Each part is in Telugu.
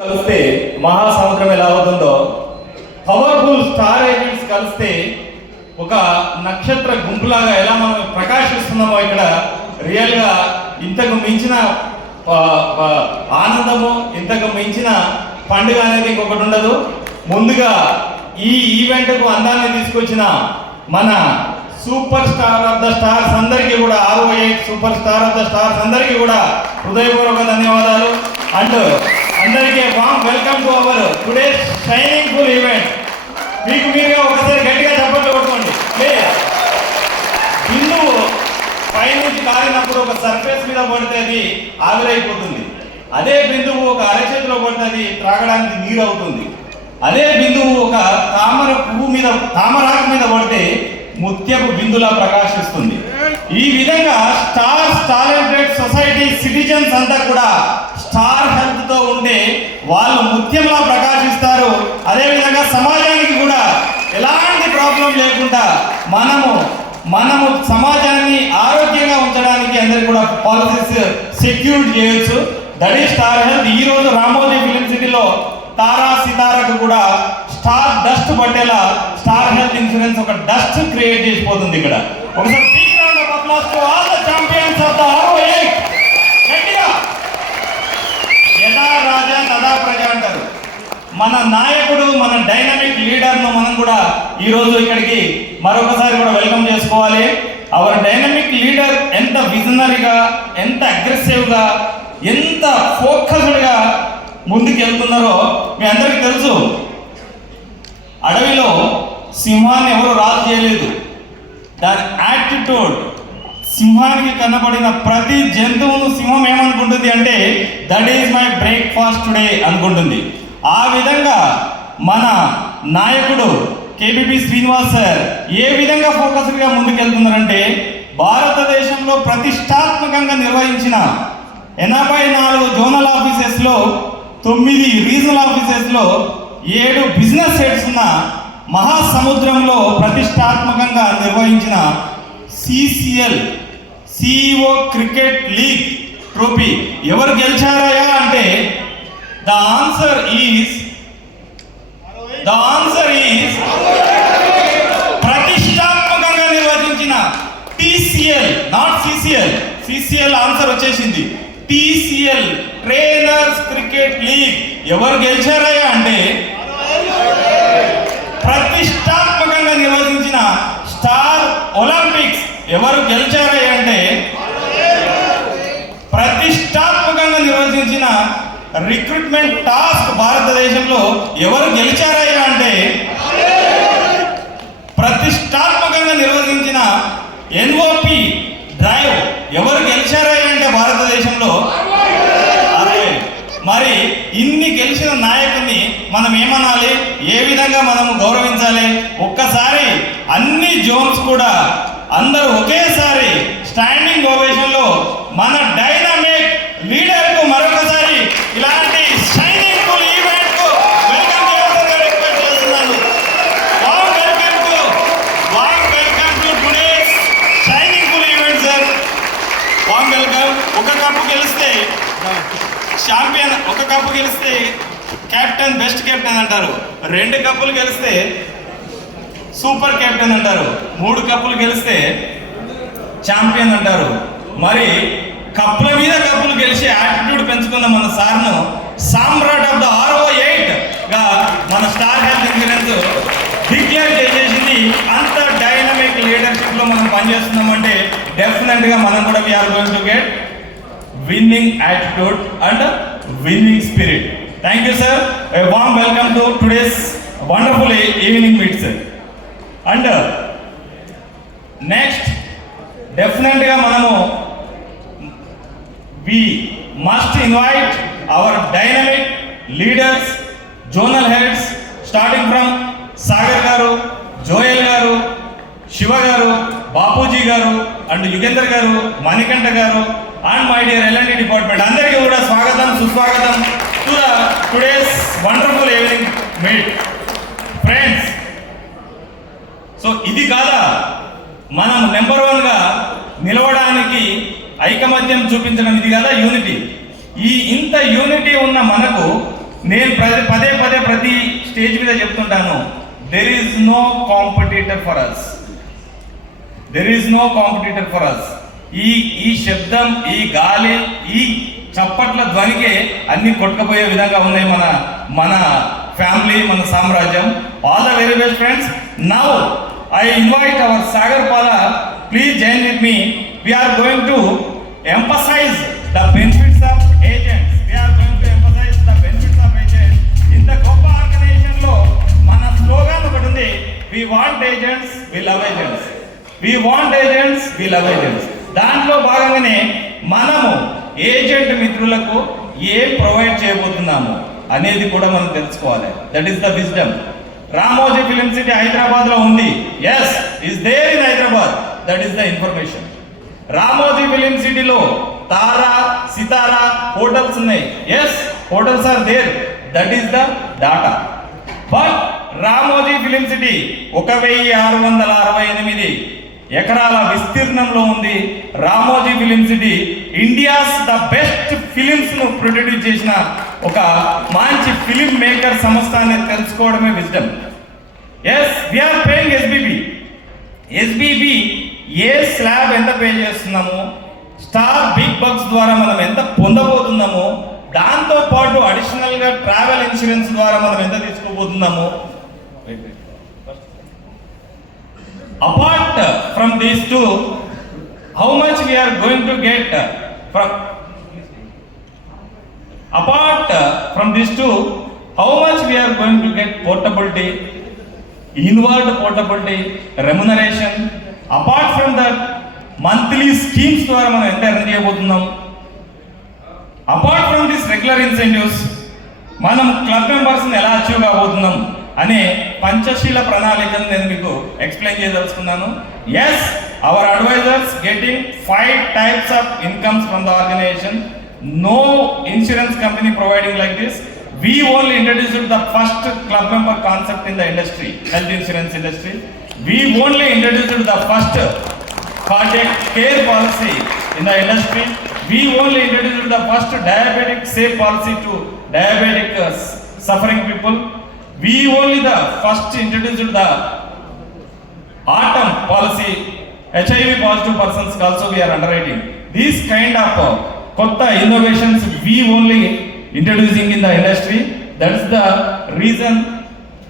కలిస్తే మహాసముద్రం ఎలా అవుతుందో? పవర్ఫుల్ స్టార్ ఏజెంట్స్ కలిస్తే ఒక నక్షత్ర గుంపులాగా ఎలా మనం ప్రకాశిస్తున్నామో ఇక్కడ రియల్గా ఇంతకు మించిన ఆనందము ఇంతకు మించిన పండుగ అనేది ఇంకొకటి ఉండదు. ముందుగా ఈ ఈవెంట్కు అందాన్ని తీసుకొచ్చిన మన super star of the stars అందరికీ కూడా ఆరో super star of the stars అందరికీ కూడా హృదయపూర్వక ధన్యవాదాలు. అండ్ అందరికీ warm welcome to our today shining full event మీకు మీరుగా ఒకసారి గట్టిగా చెప్పట్లు కొట్టుకోండి. బిందు పైనుంచి కారినప్పుడు ఒక సర్ఫేస్ మీద పడితే అది ఆవిరైపోతుంది. అదే బిందువు ఒక అరచేతిలో పడితే అది త్రాగడానికి నీరు అవుతుంది అదే బిందువు ఒక తామర పువ్వు మీద తామరాకు మీద పడితే ముత్యపు బిందులా ప్రకాశిస్తుంది. ఈ విధంగా స్టార్ టాలెంటెడ్ సొసైటీ సిటిజన్స్ అంతా కూడా స్టార్ హెల్త్తో ఉంటే వాళ్ళు ముత్యంలా ప్రకాశిస్తారు. అదే విధంగా సమాజానికి కూడా ఎలాంటి ప్రాబ్లం లేకుండా మనము మనము సమాజాన్ని ఆరోగ్యంగా ఉంచడానికి అందరికి కూడా పాలసీస్ సెక్యూర్ చేయొచ్చు. దట్ ఈస్ స్టార్ హెల్త్ ఈ రోజు రామోజీ ఫిలిం సిటీలో తారా సితారకు కూడా స్టార్ డస్ట్ పట్టేలా స్టార్ హెల్త్ ఇన్సూరెన్స్ ఒక డస్ట్ క్రియేట్ చేసిపోతుంది ఇక్కడ. ఒకసారి big ద of applause to all the champions of the ROA. గట్టిగా యథా రాజా తదా ప్రజ అంటారు. మన నాయకుడు మన డైనమిక్ లీడర్ను మనం కూడా ఈ రోజు ఇక్కడికి మరొకసారి కూడా వెల్కమ్ చేసుకోవాలి. అవర్ డైనమిక్ లీడర్ ఎంత విజనరీగా ఎంత అగ్రెసివ్గా ఎంత ఫోకస్డ్గా ముందుకు వెళ్తున్నారో మీ అందరికీ తెలుసు. అడవిలో సింహాన్ని ఎవరు రాజు చేయలేదు. దాని యాటిట్యూడ్ సింహానికి కనబడిన ప్రతి జంతువును సింహం ఏమనుకుంటుంది అంటే that is my breakfast today అనుకుంటుంది. ఆ విధంగా మన నాయకుడు కేబిపి శ్రీనివాస్ సార్ ఏ విధంగా ఫోకస్డ్గా ముందుకెళ్తున్నారంటే భారతదేశంలో ప్రతిష్టాత్మకంగా నిర్వహించిన ఎనభై నాలుగు జోనల్ ఆఫీసెస్లో తొమ్మిది రీజనల్ ఆఫీసెస్లో ఏడు బిజినెస్ హెడ్స్ ఉన్న మహాసముద్రంలో ప్రతిష్టాత్మకంగా నిర్వహించిన CCL CO cricket league trophy ఎవరు గెలిచారయా అంటే the answer is the answer is ప్రతిష్టాత్మకంగా నిర్వచించిన TCL not CCL CCL answer వచ్చేసింది. టిసిఎల్ ట్రైనర్స్ క్రికెట్ లీగ్ ఎవరు గెలిచారయా అంటే ప్రతిష్ట నిర్వహించిన స్టార్ ఒలింపిక్స్ ఎవరు గెలిచారయ్య అంటే ప్రతిష్టాత్మకంగా నిర్వహించిన రిక్రూట్మెంట్ టాస్క్ భారతదేశంలో ఎవరు గెలిచారయ్యా అంటే ప్రతిష్టాత్మకంగా నిర్వహించిన ఎన్ఓపి డ్రైవ్. ఎవరు గెలిచారయ్యా అంటే భారతదేశంలో? అదే మరి ఇన్ని గెలిచిన నాయకుని మనం ఏమనాలి? ఏ విధంగా మనము గౌరవించాలి? ఒక్కసారి అన్ని జోన్స్ కూడా అందరూ ఒకేసారి స్టాండింగ్ ఓవేషన్ మన డైనమిక్ లీడర్ మరొకసారి ఇలాంటి షైనింగ్ ఫుల్ ఈవెంట్కు వెల్కమ్ చేయవలసిందిగా రిక్వెస్ట్ చేస్తున్నాను. Warm welcome to warm welcome to today shining full event sir warm welcome ఒక కప్పు గెలిస్తే ఛాంపియన్ ఒక కప్పు గెలిస్తే కెప్టెన్ బెస్ట్ కెప్టెన్ అంటారు. రెండు కప్పులు గెలిస్తే సూపర్ కెప్టెన్ అంటారు. మూడు కప్పులు గెలిస్తే ఛాంపియన్ అంటారు. మరి కప్పుల మీద కప్పులు గెలిచి యాటిట్యూడ్ పెంచుకున్న మన సార్ను సామ్రాట్ ఆఫ్ ద ఆర్ఓ ఎయిట్గా మన స్టార్ హెల్త్ ఇన్సూరెన్స్ డిక్లేర్ చేసేసింది. అంత డైనమిక్ లీడర్షిప్లో మనం పనిచేస్తున్నామంటే డెఫినెట్గా మనం కూడా we're going to get winning attitude and winning spirit thank you sir warm welcome to today's wonderful evening meet sir and next డెఫినెట్గా మనము we must invite our dynamic leaders zonal heads starting from Sagar garu Joel garu Shiva గారు బాపూజీ గారు and Yugender garu Manikanta garu and my dear LND department. అందరికీ కూడా స్వాగతం సుస్వాగతం to the today's wonderful evening meet. Friends so ఇది కాదా? మనం నెంబర్ వన్గా నిలవడానికి ఐకమత్యం చూపించడం ఇది కదా? యూనిటీ. ఈ ఇంత యూనిటీ ఉన్న మనకు నేను పదే పదే ప్రతి స్టేజ్ మీద చెప్తుంటాను. There is no competitor for us there is no competitor for us ఈ ఈ శబ్దం ఈ గాలి ఈ చప్పట్ల ధ్వనికే అన్ని కొట్టుకుపోయే విధంగా ఉన్నాయి మన మన ఫ్యామిలీ మన సామ్రాజ్యం. All the very best friends now I invite our Sagar Pala please join with me are going to emphasize the benefits of agents we're going to emphasize the benefits of agents ఇంత గొప్ప ఆర్గనైజేషన్లో మన స్లోగాన్ ఒకటి ఉంది. We want agents we love agents we want agents we love agents దాంట్లో భాగంగానే మనము ఏజెంట్ మిత్రులకు ఏం ప్రొవైడ్ చేయబోతున్నాము అనేది కూడా మనం తెలుసుకోవాలి. That is the wisdom Ramoji film city హైదరాబాద్లో ఉంది. Yes is there in Hyderabad that is the information Ramoji film సిటీలో తారా సితారా హోటల్స్ ఉన్నాయి. Yes hotels are there that is the data but Ramoji film city ఒక వెయ్యి ఆరు వందల అరవై ఎనిమిది ఎకరాల విస్తీర్ణంలో ఉంది Ramoji film city. India's the best ఫిలిమ్స్ను produce చేసిన ఒక మంచి ఫిలిం మేకర్ సంస్థ అనేది తెలుసుకోవడమే wisdom. Yes we're paying SBB SBB ఏ స్లాబ్ ఎంత పే చేస్తున్నాము? స్టార్ బిగ్ బగ్స్ ద్వారా మనం ఎంత పొందబోతున్నాము? దాంతో పాటు ట్రావెల్ ఇన్సూరెన్స్ ద్వారా మనం ఎంత తీసుకోబోతున్నాము? Apart from these to how much we're going to get from apart uh, from these two how much we are going to get portability inward portability remuneration apart from that monthly schemes ద్వారా మనం ఎంత ఎర్న్ చేయబోతున్నాం apart from this regular incentives మనం క్లబ్ మెంబర్స్ ఎలా అచీవ్ కాబోతున్నాం అనే పంచశీల ప్రణాళికను నేను మీకు explain చేయదలుచుకున్నాను yes our advisors getting five types of incomes from the organization no insurance company providing like this we only introduced the first club member concept in the industry health insurance industry we only introduced the first cardiac care policy in the industry. We only introduced the first diabetic safe policy to diabetic uh, suffering. We only the first introduced the autumn policy hiv positive persons also we are underwriting. These kind of uh, కొత్త innovations we only introducing in the industry that's the reason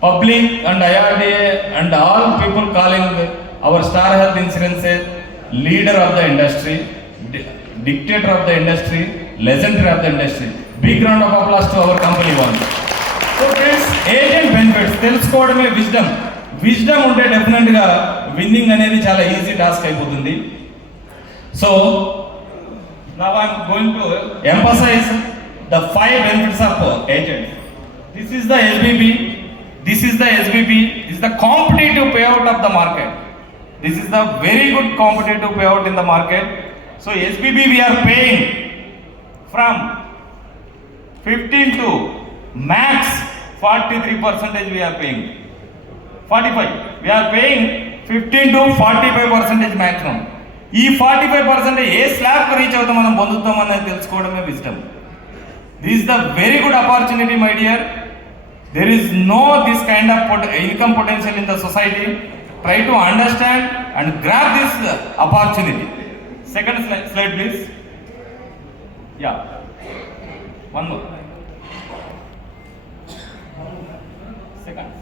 public and IRDA and all people calling our star health insurance leader of the industry dictator of the industry legendary of the industry big round of applause to our company one agent benefits తెలుసుకోవడమే విజ్డమ్ విజ్డమ్ ఉంటే డెఫినెట్గా విన్నింగ్ అనేది చాలా ఈజీ టాస్క్ అయిపోతుంది. So I'm going to emphasize the five benefits of agent this is the SBB this is the SBB is the competitive payout of the market this is the very good competitive payout in the market so SBB we're paying from fifteen to max 43 percentage we are paying. 45. We are paying 15 to 45 percentage maximum. ఈ ఫార్టీ ఫైవ్ పర్సెంట్ ఏ స్లాబ్ రీచ్ అవుతాం మనం పొందుతాం అనేది తెలుసుకోవడమే wisdom this the very good opportunity my dear there is no this kind of income potential in the society try to understand and grab this opportunity second slide please yeah one more second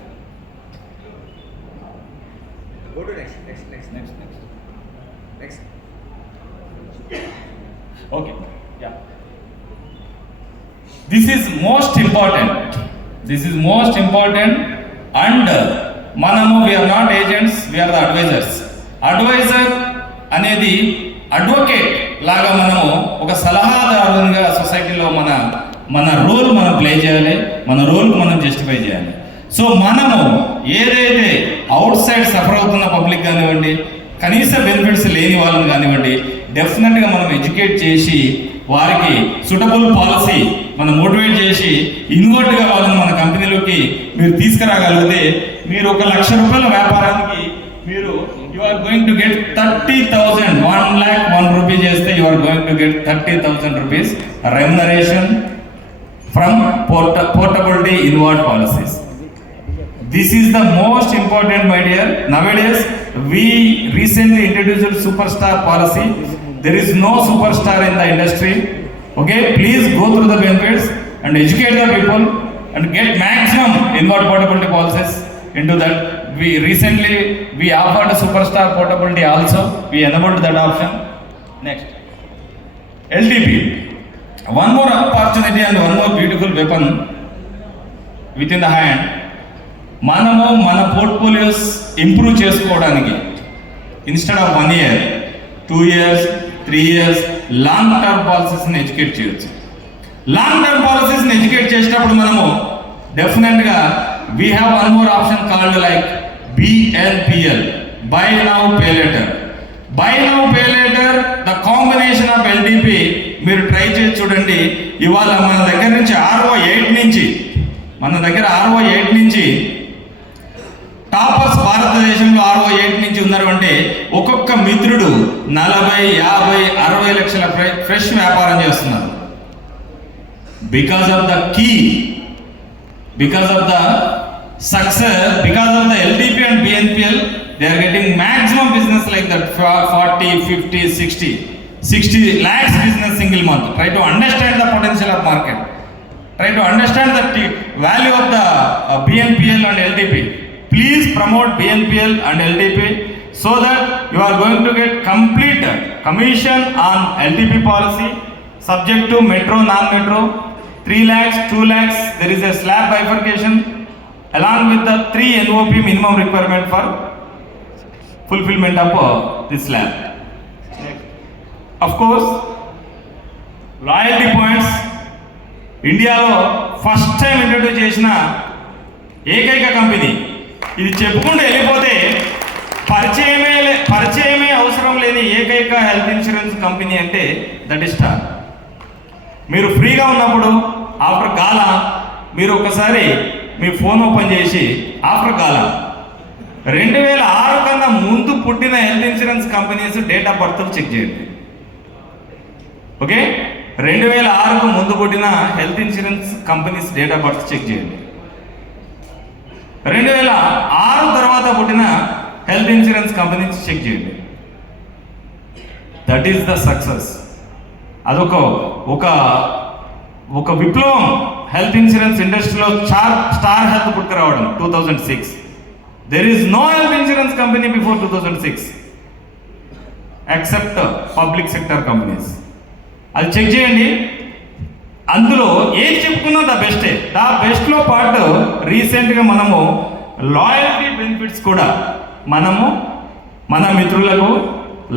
Go to next, next, next, next next next. Okay yeah this is most important this is most important and మనము we're not agents we're the advisors advisor అనేది అడ్వకేట్ లాగా మనము ఒక సలహాదారునిగా సొసైటీలో మన మన రోల్ మనం ప్లే చేయాలి మన రోల్ మనం జస్టిఫై చేయాలి. సో మనము ఏదైతే అవుట్ సైడ్ సఫర్ అవుతున్న పబ్లిక్ కానివ్వండి కనీస బెనిఫిట్స్ లేని వాళ్ళని కానివ్వండి డెఫినెట్గా మనం ఎడ్యుకేట్ చేసి వారికి సుటబుల్ పాలసీ మనం మోటివేట్ చేసి ఇన్వర్ట్గా వాళ్ళని మన కంపెనీలోకి మీరు తీసుకురాగలిగితే మీరు ఒక లక్ష రూపాయల వ్యాపారానికి మీరు you are going to get thirty thousand one lakh one rupee చేస్తే you are going to get thirty thousand rupees remuneration from port portability invert policies This is the most important, my dear. Nowadays, we recently introduced superstar policy. There is no superstar in the industry. Okay, please go through the benefits and educate the people and get maximum inward portability policies into that. We recently we offered superstar portability also. We enabled that option. Next, LDP. One more opportunity and one more beautiful weapon within the hand. మనము మన పోర్ట్ఫోలియోస్ ఇంప్రూవ్ చేసుకోవడానికి instead of one year two years three years long term పాలసీస్ని educate చేయొచ్చు. లాంగ్ టర్మ్ పాలసీస్ని ఎడ్యుకేట్ చేసేటప్పుడు మనము డెఫినెట్గా we have one more option called like BLPL buy now pay later buy now pay later the combination of LDP మీరు ట్రై చేసి చూడండి ఇవాళ మన దగ్గర నుంచి ఆర్ఓ ఎయిట్ నుంచి మన దగ్గర ఆర్ఓ ఎయిట్ నుంచి టాపర్స్ భారతదేశంలో ఆర్ఓ ఎయిట్ నుంచి ఉన్నారు అంటే ఒక్కొక్క మిత్రుడు నలభై యాభై అరవై లక్షల ఫ్రెష్ వ్యాపారం చేస్తున్నారు. Because of the key because of the success because of the LDP and BNPL they are getting maximum business like that forty fifty sixty sixty lakhs business single month try to understand the potential of market try to understand the value of the BNPL and LDP please promote BNPL and LDP so that you are going to get complete commission on LTP policy subject to metro, non-metro, 3 lakhs, 2 lakhs, there is a slab bifurcation along with the 3 NOP minimum requirement for fulfillment of uh, this slab. Of course, loyalty points ఇండియాలో ఫస్ట్ టైం ఇంట్రడ్యూస్ చేసిన ఏకైక కంపెనీ ఇది చెప్పుకుంటూ వెళ్ళిపోతే పరిచయమే పరిచయమే అవసరం లేని ఏకైక హెల్త్ ఇన్సూరెన్స్ కంపెనీ అంటే దట్ ఇస్ స్టార్. మీరు ఫ్రీగా ఉన్నప్పుడు ఆఫ్టర్ గాల మీరు ఒకసారి మీ ఫోన్ ఓపెన్ చేసి ఆఫ్టర్ గాల రెండు వేల ఆరు కన్నా ముందు పుట్టిన health insurance companies date of birth check చేయండి. ఓకే? రెండు వేల ఆరుకు ముందు పుట్టిన health insurance companies date of birth check చేయండి. రెండు వేల ఆరు తర్వాత పుట్టిన హెల్త్ ఇన్సూరెన్స్ కంపెనీస్ చెక్ చేయండి. దట్ ఈస్ ద సక్సెస్ అదొక ఒక ఒక విప్లవం. హెల్త్ ఇన్సూరెన్స్ ఇండస్ట్రీలో స్టార్ స్టార్ హెల్త్ పుట్టుకురావడం two thousand six there is no health insurance company before two thousand six except public sector companies అది చెక్ చేయండి. అందులో ఏది చెప్పుకున్నా ద బెస్టే. ద బెస్ట్లో పాటు రీసెంట్గా మనము లాయల్టీ బెనిఫిట్స్ కూడా మనము మన మిత్రులకు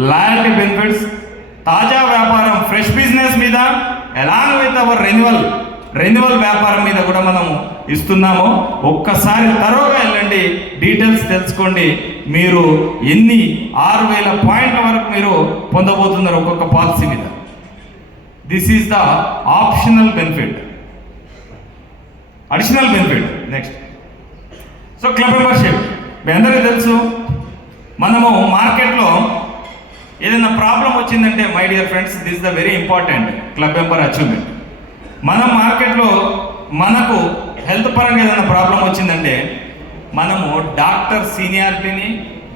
లాయల్టీ బెనిఫిట్స్ తాజా వ్యాపారం ఫ్రెష్ బిజినెస్ మీద along with our renewal renewal వ్యాపారం మీద కూడా మనము ఇస్తున్నాము. ఒక్కసారి తరోగా వెళ్ళండి డీటెయిల్స్ తెలుసుకోండి. మీరు ఎన్ని ఆరు వేల పాయింట్ల వరకు మీరు పొందబోతున్నారు ఒక్కొక్క పాలసీ మీద. This is the optional benefit additional benefit next so club membership మీ అందరికీ తెలుసు మనము మార్కెట్లో ఏదైనా ప్రాబ్లం వచ్చిందంటే my dear friends this the very important club member achievement మనం మార్కెట్లో మనకు హెల్త్ పరంగా ఏదైనా ప్రాబ్లం వచ్చిందంటే మనము డాక్టర్ సీనియారిటీని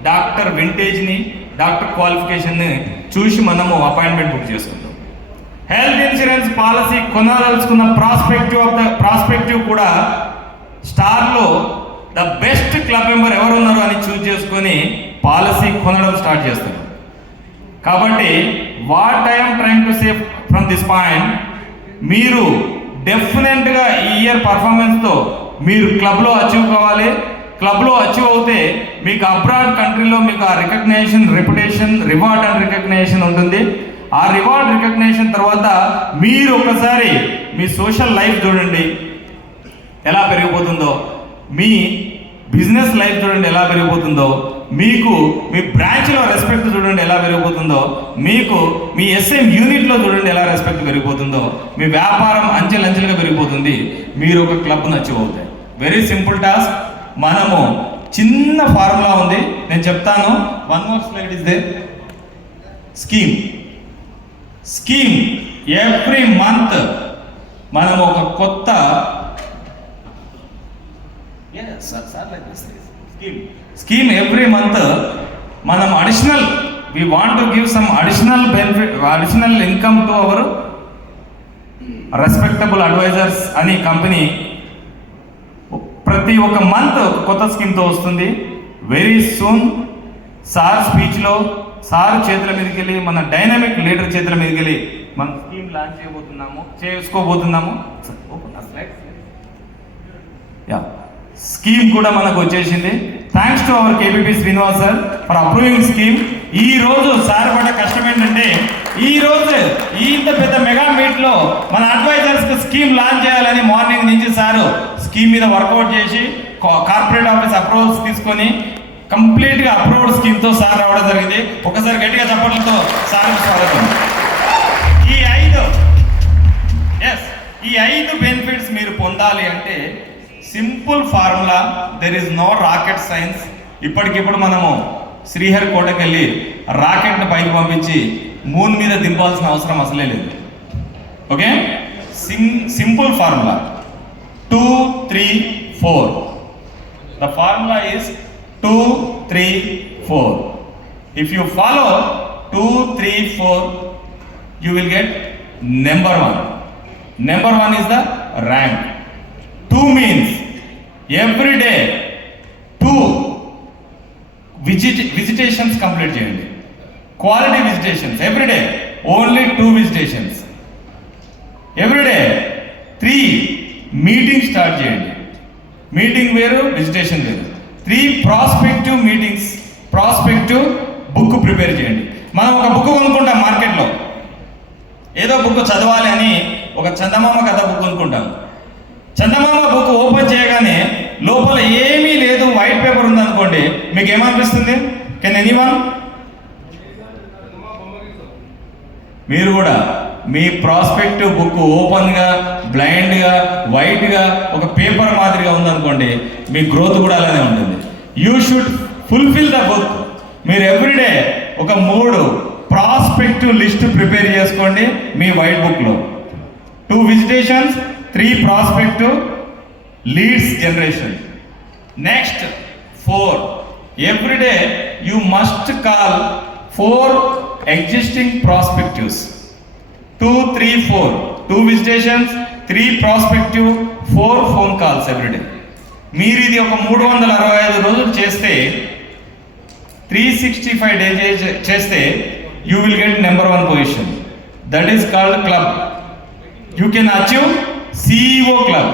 డాక్టర్ వింటేజ్ని డాక్టర్ క్వాలిఫికేషన్ని చూసి మనము అపాయింట్మెంట్ బుక్ చేసుకుంటాం. హెల్త్ ఇన్సూరెన్స్ పాలసీ కొనాలనుకున్న ప్రాస్పెక్టివ్ ఆఫ్ ద ప్రాస్పెక్టివ్ కూడా స్టార్లో ద బెస్ట్ క్లబ్ మెంబర్ ఎవరు ఉన్నారు అని చూస్ చేసుకొని పాలసీ కొనడం స్టార్ట్ చేస్తారు కాబట్టి what I'm trying to save from this point మీరు డెఫినెట్గా ఈ ఇయర్ పర్ఫార్మెన్స్తో మీరు క్లబ్లో అచీవ్ కావాలి. క్లబ్లో అచీవ్ అవుతే మీకు అబ్రాడ్ కంట్రీలో మీకు ఆ recognition reputation reward and recognition ఉంటుంది. ఆ రివార్డ్ రికగ్నేషన్ తర్వాత మీరు ఒకసారి మీ సోషల్ లైఫ్ చూడండి. ఎలా పెరిగిపోతుందో మీ బిజినెస్ లైఫ్ చూడండి ఎలా పెరిగిపోతుందో. మీకు మీ బ్రాంచ్లో రెస్పెక్ట్ చూడండి ఎలా పెరిగిపోతుందో మీకు మీ ఎస్ఎం యూనిట్లో చూడండి ఎలా రెస్పెక్ట్ పెరిగిపోతుందో మీ వ్యాపారం అంచెలంచెలుగా పెరిగిపోతుంది. మీరు ఒక క్లబ్ నచ్చి అవుతాయి వెరీ సింపుల్ టాస్క్ మనము చిన్న ఫార్ములా ఉంది. నేను చెప్తాను. One more slide is they scheme scheme every month మనం ఒక కొత్త sir sir like scheme every month మనం additional we want to give some additional benefit additional income to our respectable advisors అని కంపెనీ ప్రతి ఒక్క మంత్ కొత్త స్కీమ్తో వస్తుంది. వెరీ సూన్ సార్ స్పీచ్లో సార్ చేతుల మీదకి వెళ్ళి మన డైనమిక్ లీడర్ చేతుల మీదకి వెళ్ళి మన స్కీమ్ లాంచ్ చేయబోతున్నాము చేసుకోబోతున్నాము. యా స్కీమ్ కూడా మనకు వచ్చేసింది. Thanks to our KBP Srinivas sir for approving scheme ఈ రోజు సార్ పడ్డ కష్టం ఏంటంటే ఈ రోజు ఇంత పెద్ద మెగా మీట్లో మన అడ్వైజర్స్ స్కీమ్ లాంచ్ చేయాలని మార్నింగ్ నుంచి సారు స్కీమ్ మీద వర్కౌట్ చేసి కార్పొరేట్ ఆఫీస్ అప్రూవల్స్ తీసుకొని కంప్లీట్గా అప్రూవ్డ్ స్కీమ్తో సార్ రావడం జరిగింది. ఒకసారి గట్టిగా చప్పట్లతో సార్ స్వాగతం. ఈ ఐదు ఎస్ ఈ ఐదు బెనిఫిట్స్ మీరు పొందాలి అంటే simple formula there is no rocket science ఇప్పటికిప్పుడు మనము శ్రీహరికోటకి వెళ్ళి రాకెట్ని పైకి పంపించి మూన్ మీద దింపాల్సిన అవసరం అసలే లేదు. Okay? Simple simple formula. Two three four the formula is two three four if you follow two three four you will get number one number one is the rank two means everyday two two visitations complete చేయండి. Quality visitations every day only two visitations every day three meeting start చేయండి. మీటింగ్ వేరు విజిటేషన్ వేరు. Three prospective meetings prospective book prepare చేయండి. మనం ఒక బుక్ కొనుక్కుంటాం మార్కెట్లో. ఏదో బుక్ చదవాలి అని ఒక చందమామ కథ బుక్ అనుకుంటాం చందమామ బుక్ ఓపెన్ చేయగానే లోపల ఏమీ లేదు వైట్ పేపర్ ఉందనుకోండి మీకు ఏమనిపిస్తుంది కెన్ ఎనీవన్ మీరు కూడా మీ ప్రాస్పెక్ట్ బుక్ ఓపెన్గా బ్లైండ్గా వైట్గా ఒక పేపర్ మాదిరిగా ఉందనుకోండి మీ గ్రోత్ కూడా అలానే ఉంటుంది. You should fulfil the book మీరు ఎవ్రీడే ఒక మూడు ప్రాస్పెక్ట్ లిస్ట్ ప్రిపేర్ చేసుకోండి మీ వైట్ బుక్లో two visitations three prospect leads generation next four everyday you must call four existing prospectives two three four two visitations three prospective four phone calls everyday మీరు ఇది ఒక మూడు వందల అరవై ఐదు రోజులు చేస్తే త్రీ సిక్స్టీ ఫైవ్ డేస్ చేస్తే you will get number one position that is called club you can achieve CEO club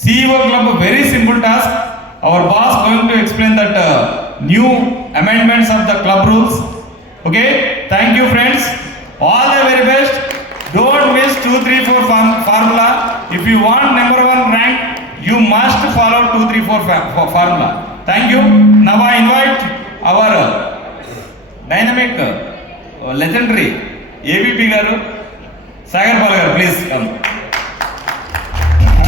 CEO club very simple task our boss going to explain that new amendments of the club rules okay thank you friends all the very best don't miss two three four formula if you want number one rank you must follow two three four formula thank you now I invite our dynamic legendary ABP garu Sagar Pal garu please come